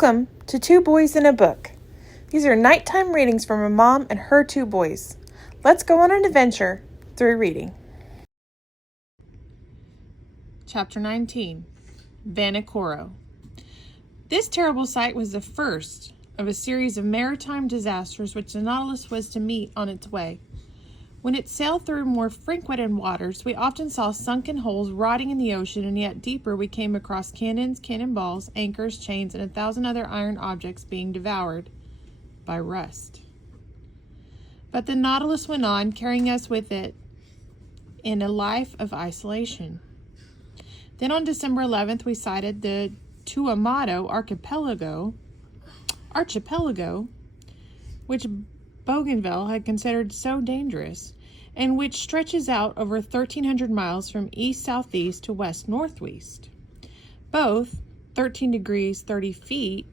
Welcome to Two Boys in a Book. These are nighttime readings from a mom and her two boys. Let's go on an adventure through reading. Chapter 19, Vanikoro. This terrible sight was the first of a series of maritime disasters which the Nautilus was to meet on its way. When it sailed through more frequented waters, we often saw sunken holes rotting in the ocean, and yet deeper we came across cannons, cannonballs, anchors, chains, and 1,000 other iron objects being devoured by rust. But the Nautilus went on, carrying us with it in a life of isolation. Then on December 11th, we sighted the Tuamato archipelago, which Bougainville had considered so dangerous, and which stretches out over 1,300 miles from east-southeast to west-northwest, both 13 degrees 30 feet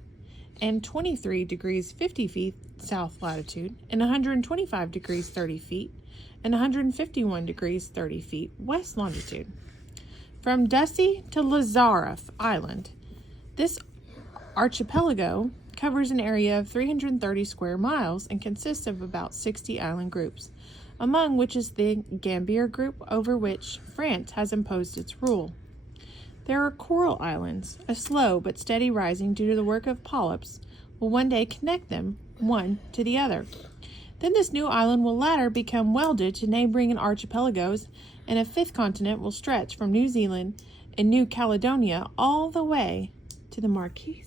and 23 degrees 50 feet south latitude, and 125 degrees 30 feet and 151 degrees 30 feet west longitude. From Dusty to Lazaref Island, this archipelago covers an area of 330 square miles and consists of about 60 island groups, among which is the Gambier group, over which France has imposed its rule. There are coral islands, a slow but steady rising due to the work of polyps, will one day connect them one to the other. Then this new island will later become welded to neighboring archipelagos, and a fifth continent will stretch from New Zealand and New Caledonia all the way to the Marquesas.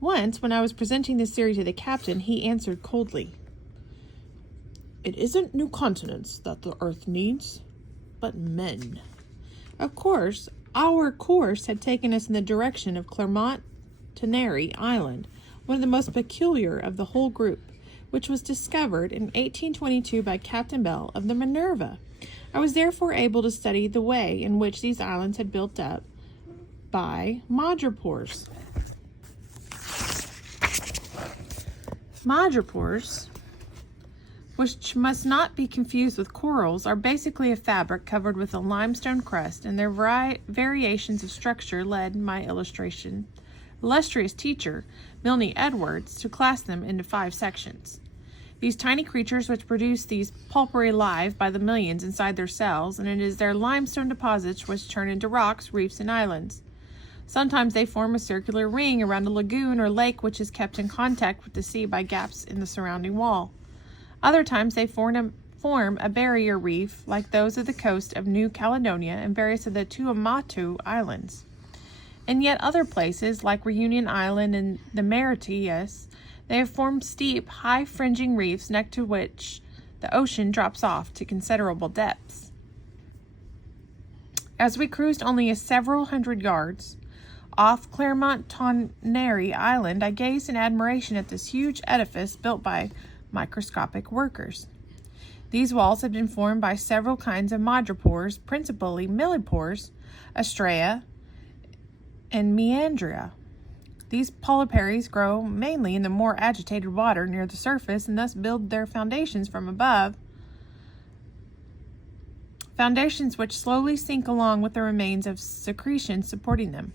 Once, when I was presenting this theory to the captain, he answered coldly, "It isn't new continents that the earth needs, but men." Of course, our course had taken us in the direction of Clermont-Tonnerre Island, one of the most peculiar of the whole group, which was discovered in 1822 by Captain Bell of the Minerva. I was therefore able to study the way in which these islands had built up by madrepores. Madrepores, which must not be confused with corals, are basically a fabric covered with a limestone crust, and their variations of structure led my illustrious teacher, Milne Edwards, to class them into 5 sections. These tiny creatures which produce these pulpery live by the millions inside their cells, and it is their limestone deposits which turn into rocks, reefs, and islands. Sometimes they form a circular ring around a lagoon or lake which is kept in contact with the sea by gaps in the surrounding wall. Other times they form a barrier reef like those of the coast of New Caledonia and various of the Tuamato Islands. And yet other places, like Reunion Island and the Mauritius, they have formed steep, high-fringing reefs next to which the ocean drops off to considerable depths. As we cruised only several hundred yards off Clermont-Tonnerre Island, I gazed in admiration at this huge edifice built by microscopic workers. These walls had been formed by several kinds of madrepores, principally millipores, Astrea, and Meandria. These polyparies grow mainly in the more agitated water near the surface, and thus build their foundations from above, foundations which slowly sink along with the remains of secretion supporting them.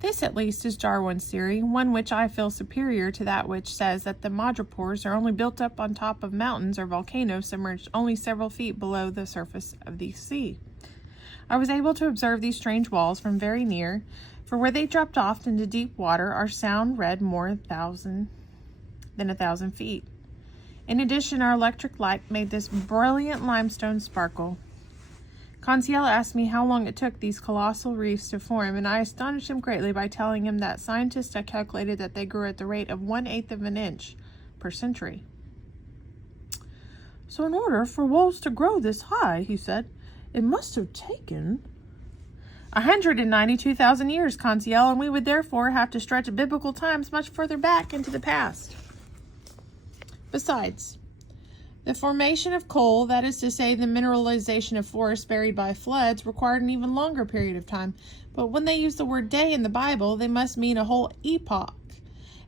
This, at least, is Darwin's theory, one which I feel superior to that which says that the madrepores are only built up on top of mountains or volcanoes submerged only several feet below the surface of the sea. I was able to observe these strange walls from very near, for where they dropped off into deep water, our sound read more than 1,000 feet. In addition, our electric light made this brilliant limestone sparkle. Conseil asked me how long it took these colossal reefs to form, and I astonished him greatly by telling him that scientists had calculated that they grew at the rate of 1/8 of an inch per century. "So in order for walls to grow this high," he said, "it must have taken 192,000 years, Conseil, and we would therefore have to stretch biblical times much further back into the past. Besides, the formation of coal, that is to say, the mineralization of forests buried by floods, required an even longer period of time. But when they use the word day in the Bible, they must mean a whole epoch,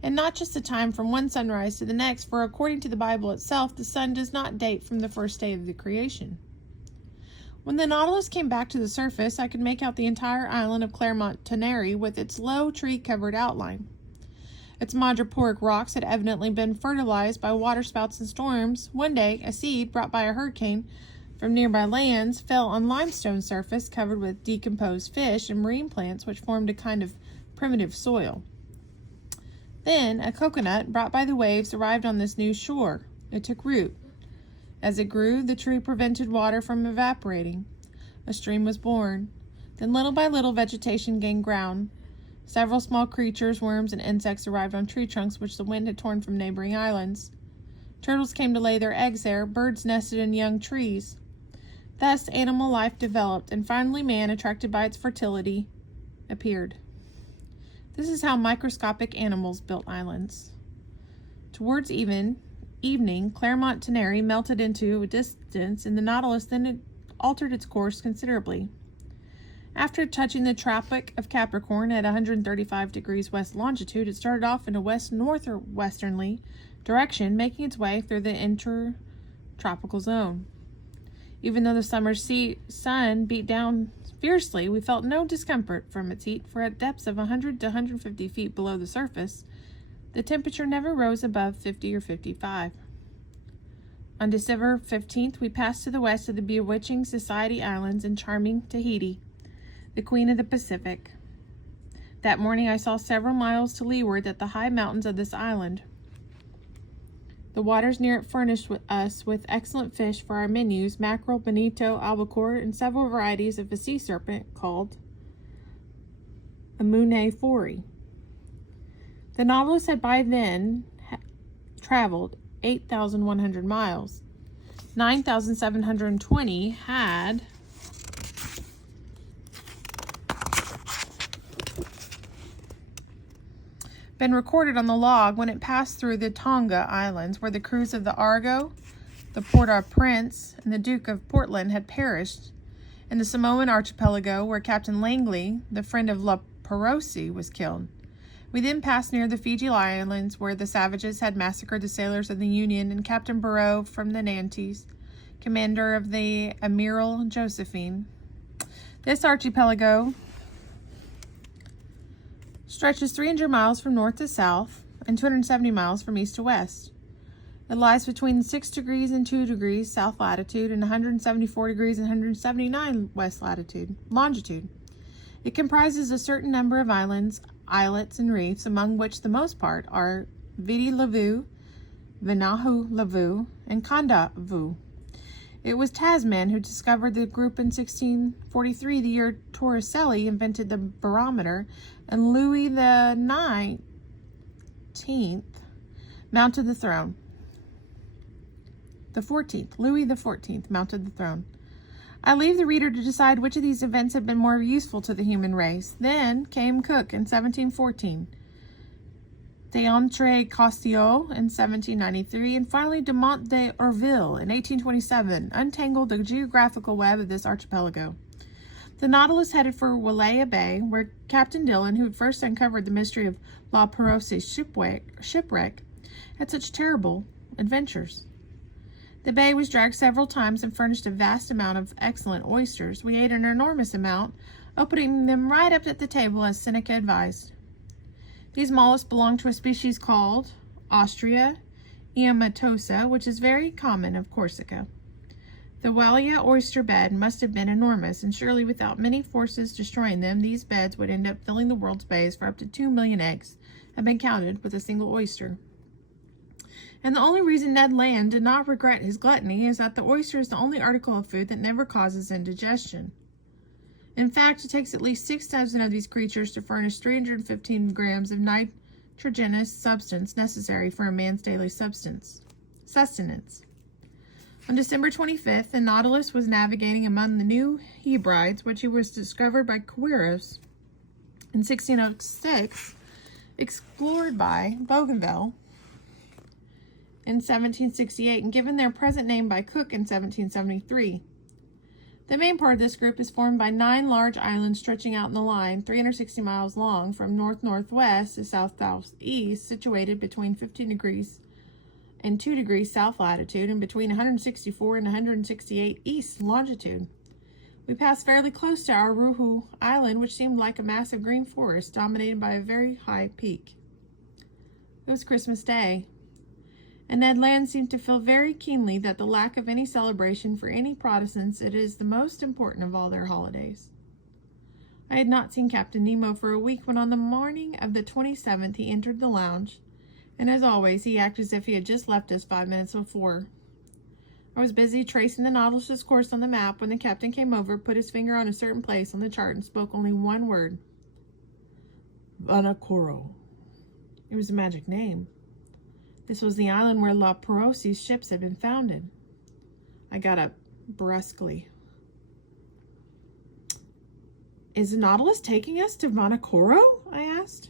and not just the time from one sunrise to the next, for according to the Bible itself, the sun does not date from the first day of the creation." When the Nautilus came back to the surface, I could make out the entire island of Clermont-Tonnerre with its low tree-covered outline. Its madreporic rocks had evidently been fertilized by waterspouts and storms. One day, a seed brought by a hurricane from nearby lands fell on limestone surface covered with decomposed fish and marine plants, which formed a kind of primitive soil. Then, a coconut brought by the waves arrived on this new shore. It took root. As it grew, the tree prevented water from evaporating. A stream was born. Then, little by little, vegetation gained ground. Several small creatures, worms, and insects arrived on tree trunks which the wind had torn from neighboring islands. Turtles came to lay their eggs there. Birds nested in young trees. Thus, animal life developed, and finally man, attracted by its fertility, appeared. This is how microscopic animals built islands. Towards evening, Clermont-Tonnerre melted into a distance, and the Nautilus then altered its course considerably. After touching the Tropic of Capricorn at 135 degrees west longitude, it started off in a west-northwesterly direction, making its way through the intertropical zone. Even though the summer's sun beat down fiercely, we felt no discomfort from its heat, for at depths of 100 to 150 feet below the surface, the temperature never rose above 50 or 55. On December 15th, we passed to the west of the bewitching Society Islands and charming Tahiti, the queen of the Pacific. That morning I saw several miles to leeward that the high mountains of this island. The waters near it furnished us with excellent fish for our menus: mackerel, bonito, albacore, and several varieties of a sea serpent called Amune fori. The Nautilus had by then traveled 8,100 miles. 9,720 had been recorded on the log when it passed through the Tonga Islands, where the crews of the Argo, the Port-au-Prince, and the Duke of Portland had perished, and the Samoan archipelago, where Captain Langley, the friend of La Perouse, was killed. We then passed near the Fiji Islands, where the savages had massacred the sailors of the Union, and Captain Barreau from the Nantes, commander of the Amiral Josephine. This archipelago stretches 300 miles from north to south and 270 miles from east to west. It lies between 6 degrees and 2 degrees south latitude and 174 degrees and 179 west longitude. It comprises a certain number of islands, islets, and reefs, among which the most part are Viti Levu, Vinahu Levu, and Kanda Vu. It was Tasman who discovered the group in 1643, the year Torricelli invented the barometer, and Louis the 19th mounted the throne. Louis the 14th mounted the throne. I leave the reader to decide which of these events have been more useful to the human race. Then came Cook in 1714, D'Entre-Costio in 1793, and finally de Mont d'Urville in 1827 untangled the geographical web of this archipelago. The Nautilus headed for Walaya Bay, where Captain Dillon, who had first uncovered the mystery of La Perouse's shipwreck, had such terrible adventures. The bay was dragged several times and furnished a vast amount of excellent oysters. We ate an enormous amount, opening them right up at the table as Seneca advised. These mollusks belong to a species called Ostrea eomatosa, which is very common of Corsica. The Walaya oyster bed must have been enormous, and surely without many forces destroying them, these beds would end up filling the world's bays, for up to 2 million eggs have been counted with a single oyster. And the only reason Ned Land did not regret his gluttony is that the oyster is the only article of food that never causes indigestion. In fact, it takes at least 6 dozen of these creatures to furnish 315 grams of nitrogenous substance necessary for a man's daily sustenance. On December 25th, the Nautilus was navigating among the New Hebrides, which was discovered by Quiros in 1606, explored by Bougainville in 1768, and given their present name by Cook in 1773. The main part of this group is formed by 9 large islands stretching out in the line 360 miles long from north-northwest to south-southeast, situated between 15 degrees and 2 degrees south latitude and between 164 and 168 east longitude. We passed fairly close to Aruhu Island, which seemed like a massive green forest dominated by a very high peak. It was Christmas Day, and Ned Land seemed to feel very keenly that the lack of any celebration for any Protestants it is the most important of all their holidays. I had not seen Captain Nemo for a week when on the morning of the 27th he entered the lounge, and as always he acted as if he had just left us 5 minutes before. I was busy tracing the Nautilus's course on the map when the captain came over, put his finger on a certain place on the chart, and spoke only one word. Vanikoro. It was a magic name. This was the island where La Perouse's ships had been founded. I got up brusquely. Is the Nautilus taking us to Vanikoro? I asked.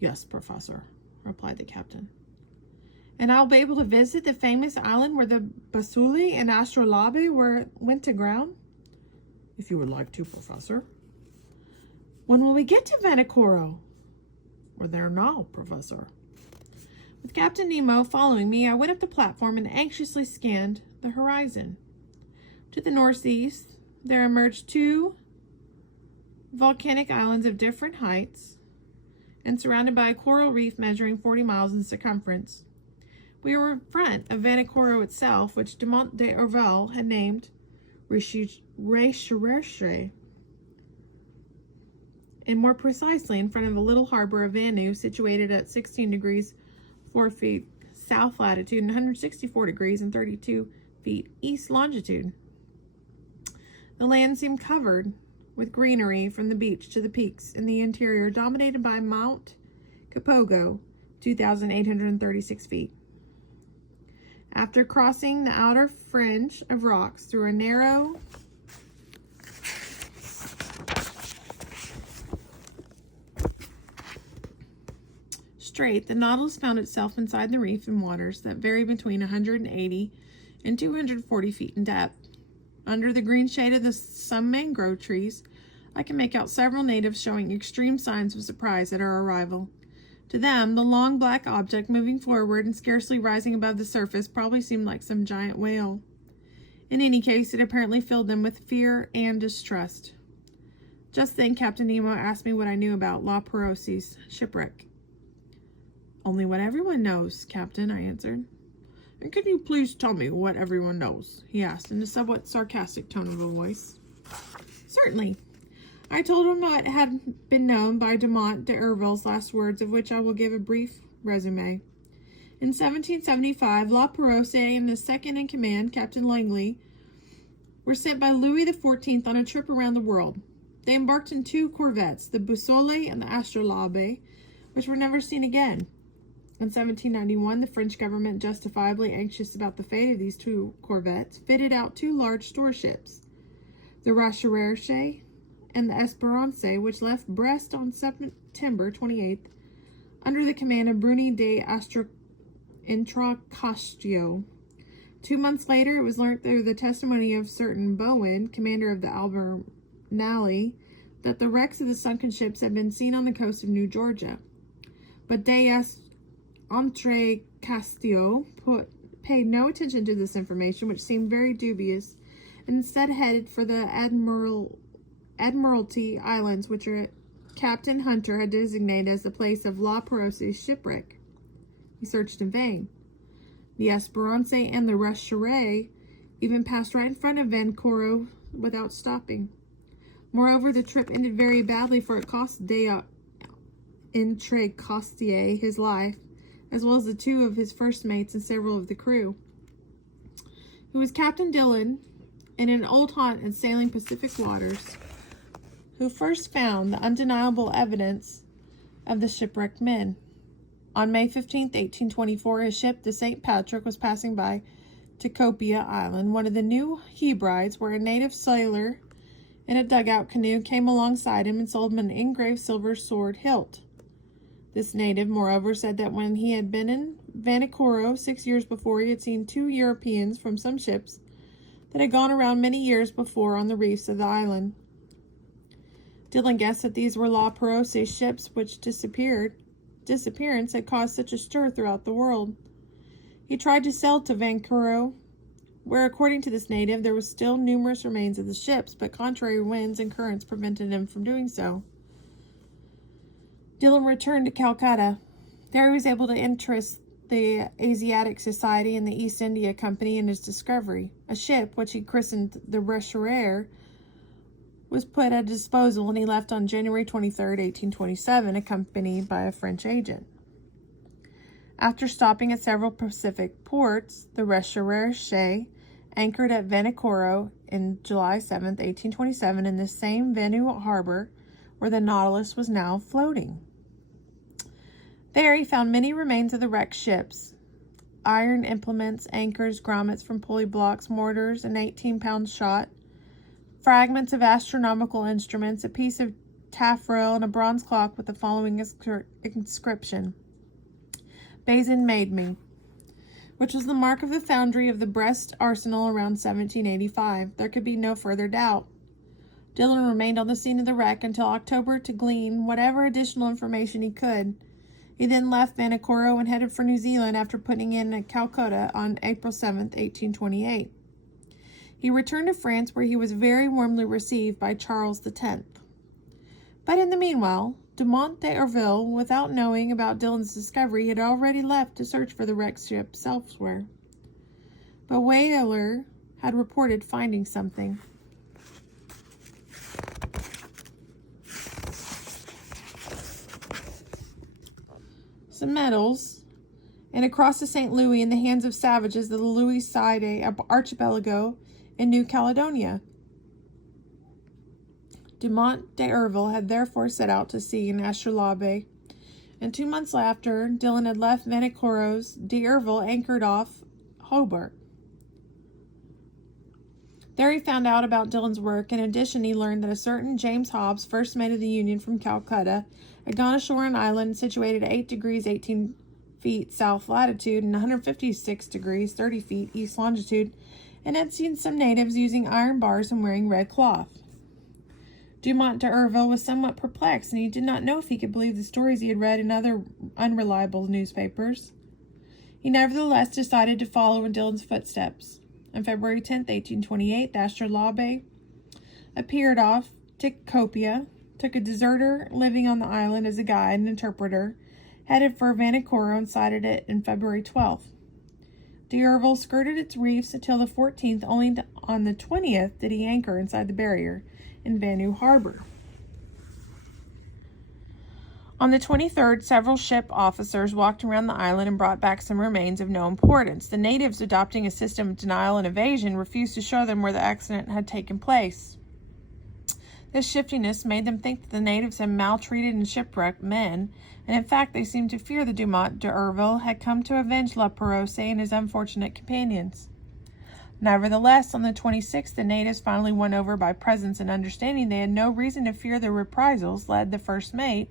Yes, Professor, replied the captain. And I'll be able to visit the famous island where the Basuli and Astrolabe went to ground? If you would like to, Professor. When will we get to Vanikoro? We're there now, Professor. With Captain Nemo following me, I went up the platform and anxiously scanned the horizon. To the northeast, there emerged two volcanic islands of different heights and surrounded by a coral reef measuring 40 miles in circumference. We were in front of Vanikoro itself, which Dumont d'Urville had named Recherche, and more precisely in front of the little harbor of Vanu, situated at 16 degrees 4 feet south latitude and 164 degrees and 32 feet east longitude. The land seemed covered with greenery from the beach to the peaks in the interior, dominated by Mount Kapogo, 2,836 feet. After crossing the outer fringe of rocks through a narrow strait, the Nautilus found itself inside the reef in waters that vary between 180 and 240 feet in depth. Under the green shade of some mangrove trees, I can make out several natives showing extreme signs of surprise at our arrival. To them, the long black object moving forward and scarcely rising above the surface probably seemed like some giant whale. In any case, it apparently filled them with fear and distrust. Just then, Captain Nemo asked me what I knew about La Perouse's shipwreck. Only what everyone knows, Captain, I answered. And can you please tell me what everyone knows? He asked in a somewhat sarcastic tone of voice. Certainly. I told him what had been known by Dumont d'Urville's last words, of which I will give a brief resume. In 1775, La Perouse and his second-in-command, Captain Langley, were sent by Louis XIV on a trip around the world. They embarked in two corvettes, the Boussole and the Astrolabe, which were never seen again. In 1791, the French government, justifiably anxious about the fate of these two corvettes, fitted out two large store ships, the Recherche and the Esperance, which left Brest on September 28th under the command of Bruni de Intracastio. 2 months later, it was learnt through the testimony of certain Bowen, commander of the Albemarle, that the wrecks of the sunken ships had been seen on the coast of New Georgia. But de Intracastio paid no attention to this information, which seemed very dubious, and instead headed for the Admiralty Islands, which Captain Hunter had designated as the place of La Perouse's shipwreck. He searched in vain. The Esperance and the Recherche even passed right in front of Vanikoro without stopping. Moreover, the trip ended very badly, for it cost de Intracastier his life, as well as the two of his first mates and several of the crew. It was Captain Dillon, in an old haunt in sailing Pacific waters, who first found the undeniable evidence of the shipwrecked men. On May 15, 1824, his ship, the St. Patrick, was passing by Tikopia Island. One of the New Hebrides, where a native sailor in a dugout canoe came alongside him and sold him an engraved silver sword hilt. This native, moreover, said that when he had been in Vanikoro 6 years before, he had seen two Europeans from some ships that had gone around many years before on the reefs of the island. Dillon guessed that these were La Perouse's ships, which disappearance had caused such a stir throughout the world. He tried to sail to Vanikoro where, according to this native, there was still numerous remains of the ships, but contrary winds and currents prevented him from doing so. Dillon returned to Calcutta. There he was able to interest the Asiatic Society and the East India Company in his discovery. A ship, which he christened the Recherche, was put at his disposal, and he left on January 23, 1827, accompanied by a French agent. After stopping at several Pacific ports, the Recherche anchored at Vanikoro in July 7, 1827, in the same Vanu harbor where the Nautilus was now floating. There he found many remains of the wrecked ships: iron implements, anchors, grommets from pulley blocks, mortars, an 18-pound shot, fragments of astronomical instruments, a piece of taffrail, and a bronze clock with the following inscription: Bazin made me, which was the mark of the foundry of the Brest arsenal around 1785. There could be no further doubt. Dillon remained on the scene of the wreck until October to glean whatever additional information he could. He then left Vanikoro and headed for New Zealand after putting in at Calcutta on April 7, 1828. He returned to France, where he was very warmly received by Charles X. But in the meanwhile, Dumont d'Urville, without knowing about Dillon's discovery, had already left to search for the wrecked ships elsewhere. But Weyler had reported finding something. Some medals, and across the St. Louis in the hands of savages of the Louis Side archipelago in New Caledonia. Dumont d'Urville had therefore set out to sea in Astrolabe, and 2 months after Dillon had left Vanikoro's, d'Urville anchored off Hobart. There he found out about Dillon's work. In addition, he learned that a certain James Hobbs, first mate of the Union from Calcutta, had gone ashore on an island situated 8 degrees 18 feet south latitude and 156 degrees 30 feet east longitude, and had seen some natives using iron bars and wearing red cloth. Dumont d'Urville was somewhat perplexed, and he did not know if he could believe the stories he had read in other unreliable newspapers. He nevertheless decided to follow in Dillon's footsteps. On February 10, 1828, the Astrolabe appeared off Tikopia, took a deserter living on the island as a guide and interpreter, headed for Vanikoro, and sighted it on February 12th. D'Urville skirted its reefs until the 14th. Only on the 20th did he anchor inside the barrier in Vanu Harbor. On the 23rd, several ship officers walked around the island and brought back some remains of no importance. The natives, adopting a system of denial and evasion, refused to show them where the accident had taken place. This shiftiness made them think that the natives had maltreated and shipwrecked men, and in fact they seemed to fear that Dumont d'Urville had come to avenge La Pérouse and his unfortunate companions. Nevertheless, on the 26th, the natives, finally won over by presence and understanding they had no reason to fear their reprisals, led the first mate,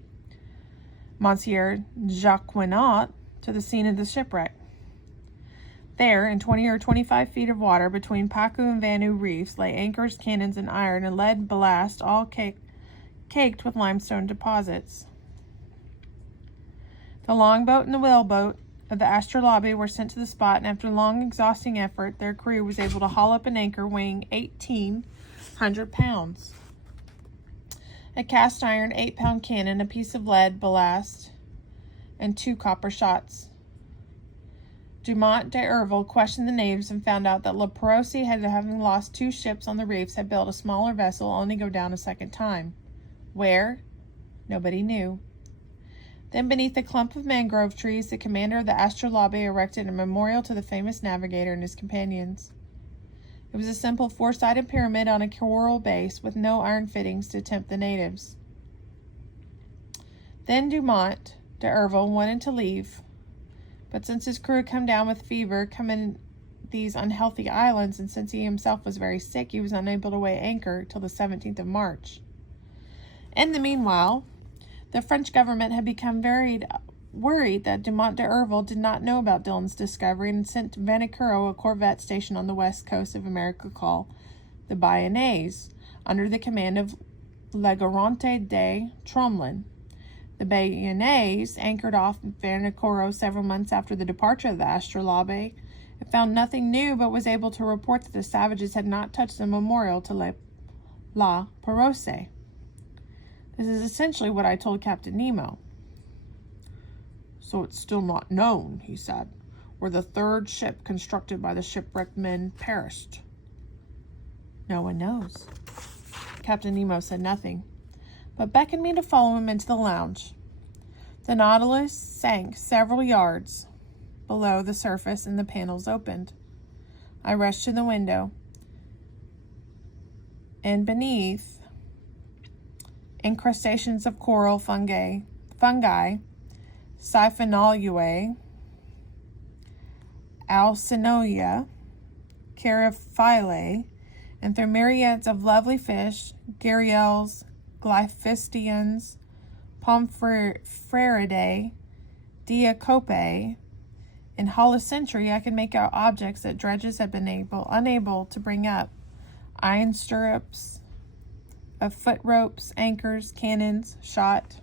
Monsieur Jacquinot, to the scene of the shipwreck. There, in 20 or 25 feet of water between Pacu and Vanu reefs, lay anchors, cannons, and iron and lead ballast, all caked with limestone deposits. The longboat and the whaleboat of the Astrolabe were sent to the spot, and after long, exhausting effort, their crew was able to haul up an anchor weighing 1,800 pounds. A cast iron 8-pound cannon, a piece of lead ballast, and 2 copper shots. Dumont d'Urville questioned the natives and found out that La Pérouse, having lost 2 ships on the reefs, had built a smaller vessel only go down a second time. Where? Nobody knew. Then, beneath a clump of mangrove trees, the commander of the Astrolabe erected a memorial to the famous navigator and his companions. It was a simple 4-sided pyramid on a coral base with no iron fittings to tempt the natives. Then Dumont d'Urville wanted to leave, but since his crew had come down with fever, come in these unhealthy islands, and since he himself was very sick, he was unable to weigh anchor till the 17th of March. In the meanwhile, the French government had become very worried that Dumont d'Urville did not know about Dillon's discovery, and sent to Vanikoro a corvette stationed on the west coast of America called the Bayonnaise, under the command of Legarante de Tromelin. The Bayonnaise anchored off Vanikoro several months after the departure of the Astrolabe, It found nothing new, but was able to report that the savages had not touched the memorial to La Perouse. This is essentially what I told Captain Nemo. So it's still not known, he said, where the third ship constructed by the shipwrecked men perished. No one knows. Captain Nemo said nothing, but beckoned me to follow him into the lounge. The Nautilus sank several yards below the surface and the panels opened. I rushed to the window, and beneath, incrustations of coral fungi, Siphonoloa, Alcinoia, Caraphyllae, and through myriads of lovely fish, gharials, glyphistians, Pomfreridae, Diacopae, and Holocentri, I could make out objects that dredges had been unable to bring up. Iron stirrups, of foot ropes, anchors, cannons, shot.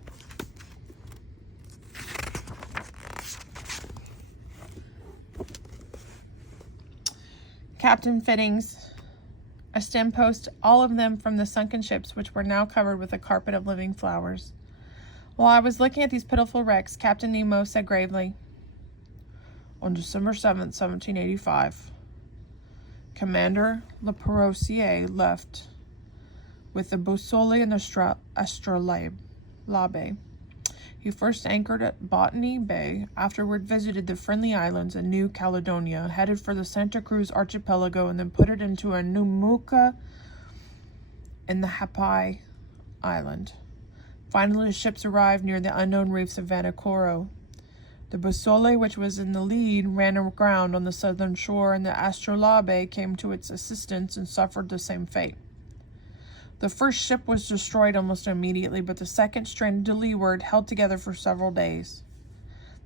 Captain fittings, a stem post, all of them from the sunken ships, which were now covered with a carpet of living flowers. While I was looking at these pitiful wrecks, Captain Nemo said gravely, on December 7th, 1785, Commander Le Perouse left with the Boussole and Astrolabe. He first anchored at Botany Bay, afterward visited the Friendly Islands and New Caledonia, headed for the Santa Cruz Archipelago, and then put it into a Numuka in the Hapai Island. Finally, the ships arrived near the unknown reefs of Vanikoro. The Boussole, which was in the lead, ran aground on the southern shore, and the Astrolabe came to its assistance and suffered the same fate. The first ship was destroyed almost immediately, but the second, stranded to leeward, held together for several days.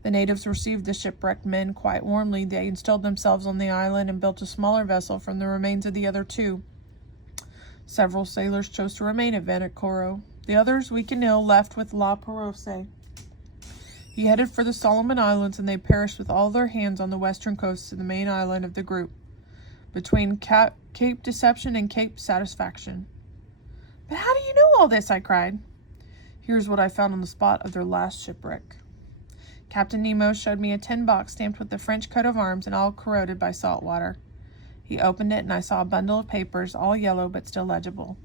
The natives received the shipwrecked men quite warmly. They installed themselves on the island and built a smaller vessel from the remains of the other two. Several sailors chose to remain at Vanikoro. The others, weak and ill, left with La Perouse. He headed for the Solomon Islands, and they perished with all their hands on the western coast of the main island of the group, between Cape Deception and Cape Satisfaction. But how do you know all this? I cried. Here's what I found on the spot of their last shipwreck. Captain Nemo showed me a tin box stamped with the French coat of arms and all corroded by salt water. He opened it, and I saw a bundle of papers, all yellow but still legible.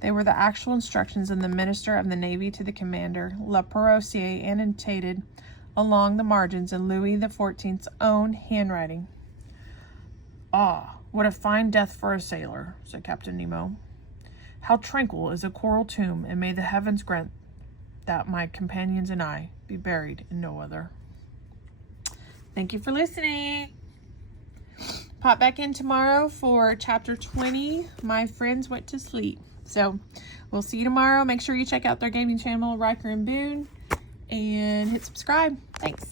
They were the actual instructions of the Minister of the Navy to the commander, Le Perouse, annotated along the margins in Louis XIV's own handwriting. Ah, what a fine death for a sailor, said Captain Nemo. How tranquil is a coral tomb, and may the heavens grant that my companions and I be buried in no other. Thank you for listening. Pop back in tomorrow for chapter 20, My Friends Went to Sleep. So we'll see you tomorrow. Make sure you check out their gaming channel, Riker and Boone, and hit subscribe. Thanks.